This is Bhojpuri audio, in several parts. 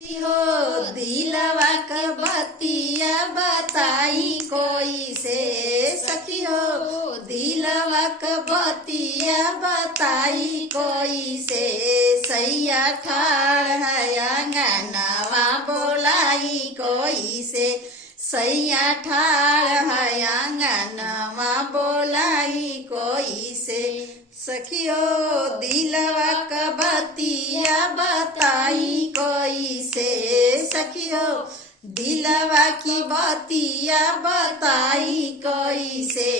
हो दिलवा के बतिया बताई कोई से सखी हो दिलवा के बतिया बताई कोई से सैया ठाड़ है अंगनवा बोलाई कोई से सैया ठाड़ है अंगनवा बोलाई कोई से सखियो दिलवा का बतिया बताई कोई से सखियो दिलवा की बतिया बताई कोई से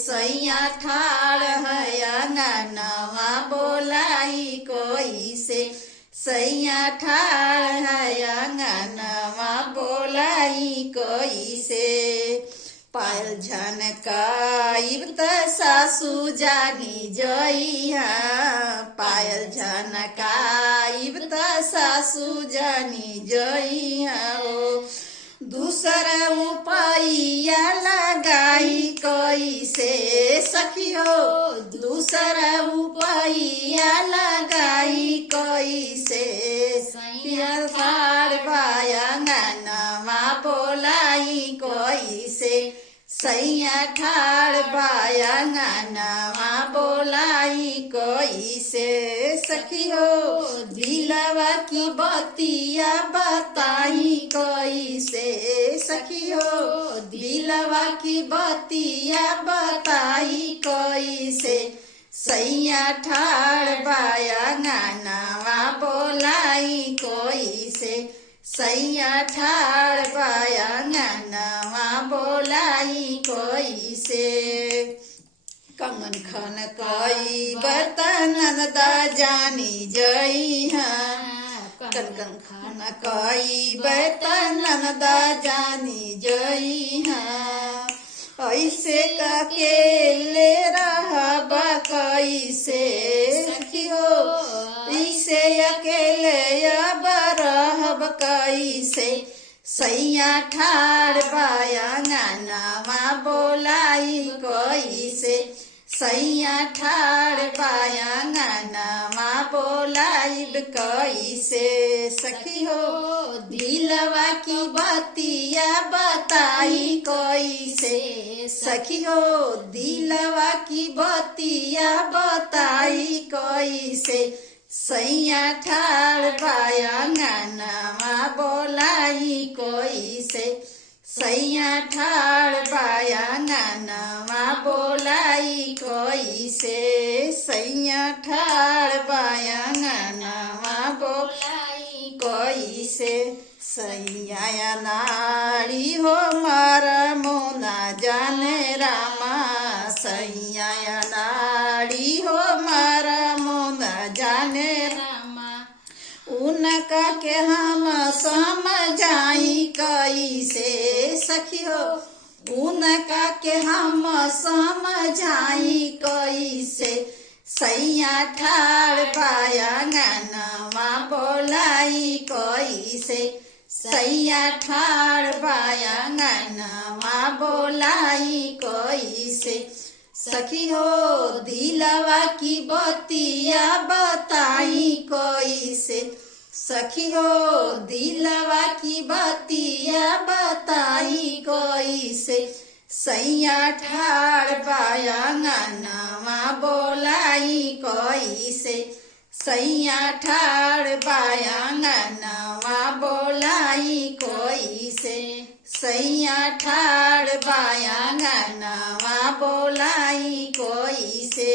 सैया ठाड़ है अंगनवा बोलाई कोई से सैया ठाड़ है अंगनवा बोलाई कोई से पायल झनकाइब त सासू जानी जइहा पायल झनकाइब त सासू जानी जइहा ओ दूसरा उपाया लगाई कैसे सखियो दूसरा उपाया लगाई कैसे सैया ठाड़ बाया अंगनवा बोलाई कैसे सैया ठाड़ बाया अंगनवा बोलाई कैसे सखियो दिलवा की बतिया बताई कैसे सखियो दिलवा की बतिया बताई कैसे सैया ठाड़ बाया अंगनवा बोलाई कैसे सैया ठाड़ बाया अंगनवा बोलाई कैसे कंगन खन कई बर्तन दा जानी जइहा कंगन खन कई बर्तन दा जानी जइहा ऐसे अकेले रहब कैसे सखियो ऐसे अकेले अब रहब कैसे सैया ठाड़ बाया अंगनवा बोलाई कैसे सैया ठाड़ बाया अंगनवा बोलाइब कैसे सखी हो दिलवा की बतिया बताई कैसे सखी हो दिलवा की बतिया बताई कैसे सैया ठाड़ बाया अंगनवा बोलाई कैसे सैया ठाड़ बाया अंगनवा बोलाई कैसे सैया ठाड़ बाया अंगनवा बोलाई कैसे सैया नाड़ी हो मारा मोना जाने रामा सैया नाड़ी हो मारा मोना जाने रामा उनका के हम समझाई कैसे सखी हो उनका के हम समझाई कैसे सैया ठाड़ बाया अंगनवा बोलाई कैसे सैया ठाड़ बाया अंगनवा बोलाई कैसे सखी हो दिलवा की बतिया बताई कैसे सखी हो दिलवा की बतिया बताई कैसे सैया ठाड़ बाया अंगनवा बोलाई कैसे सैया ठाड़ बाया अंगनवा बोलाई कैसे सैया ठाड़ बाया अंगनवा बोलाई कैसे।